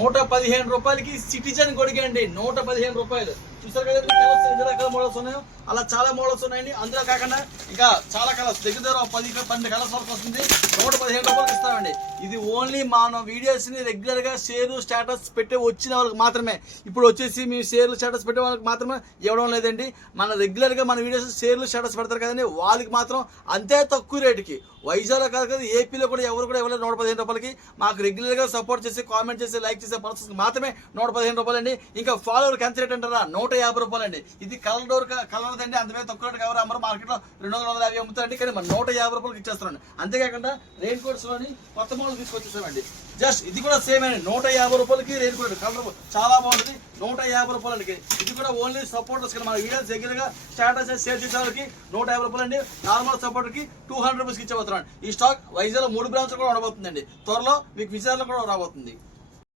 115 రూపాయలకి సిటిజన్ గొడిగండి. 115 రూపాయలు. చూసారు కదా ఎన్ని రకాల మోడల్స్ ఉన్నాయో, అలా చాలా మోడల్స్ ఉన్నాయండి. అందులో కాకుండా ఇంకా చాలా కలర్స్ దగ్గర 10-12 కలర్స్ వరకు వస్తుంది. 115 రూపాయలకి ఇస్తామండి. ఇది ఓన్లీ మన వీడియోస్ ని రెగ్యులర్ గా షేర్ స్టేటస్ పెట్టే వచ్చిన వాళ్ళకి మాత్రమే. ఇప్పుడు వచ్చేసి మీ షేర్లు స్టేటస్ పెట్టే వాళ్ళకి మాత్రమే ఇవ్వడం లేదండి. మన రెగ్యులర్ గా మన వీడియోస్ షేర్లు స్టేటస్ పెడతారు కదండి, వాళ్ళకి మాత్రం అంతే తక్కువ రేటుకి. వైజాగ్లో కాదు కదా, ఏపీలో కూడా ఎవరు కూడా ఇవ్వలేదు 115 రూపాయలకి. మాకు రెగ్యులర్ గా సపోర్ట్ చేసి కామెంట్ చేసి లైక్ చేసే పర్సన్స్ మాత్రమే 115 రూపాయలండి. ఇంకా ఫాలోవర్కి ఎంత రేట్ అంటారా, 150 రూపాయలండి. ఇది కలర్ అండి. అందుకే తక్కువ రేటుకి ఎవరు అమ్మరు. మార్కెట్లో 200-250 అమ్ముతారండి, కానీ మన 150 రూపాయలకి ఇచ్చేస్తారండి. అంతేకాకుండా రెయిన్ కోట్స్ లోని కొత్త మోడల్ తీసుకొచ్చేసామండి. జస్ట్ ఇది కూడా సేమ్ అండి. 150 రూపాయలకి రెయిన్ కోట్ కలర్ చాలా బాగుంటుంది. 150 రూపాయలకి ఇది కూడా ఓన్లీ సపోర్టర్స్ మన వీడియోస్ దగ్గర గా స్టాటస్ షేర్ చేసే వాళ్ళకి 150 రూపాయలండి. నార్మల్ సపోర్టర్ కి 200 రూపీస్కి ఇచ్చేపోతున్నాం. ఈ స్టాక్ వైజాగ్ 3 బ్రాంచ్ కూడా ఉండబోతుందండి. త్వరలో మీకు విజయాల్లో కూడా రాబోతుంది.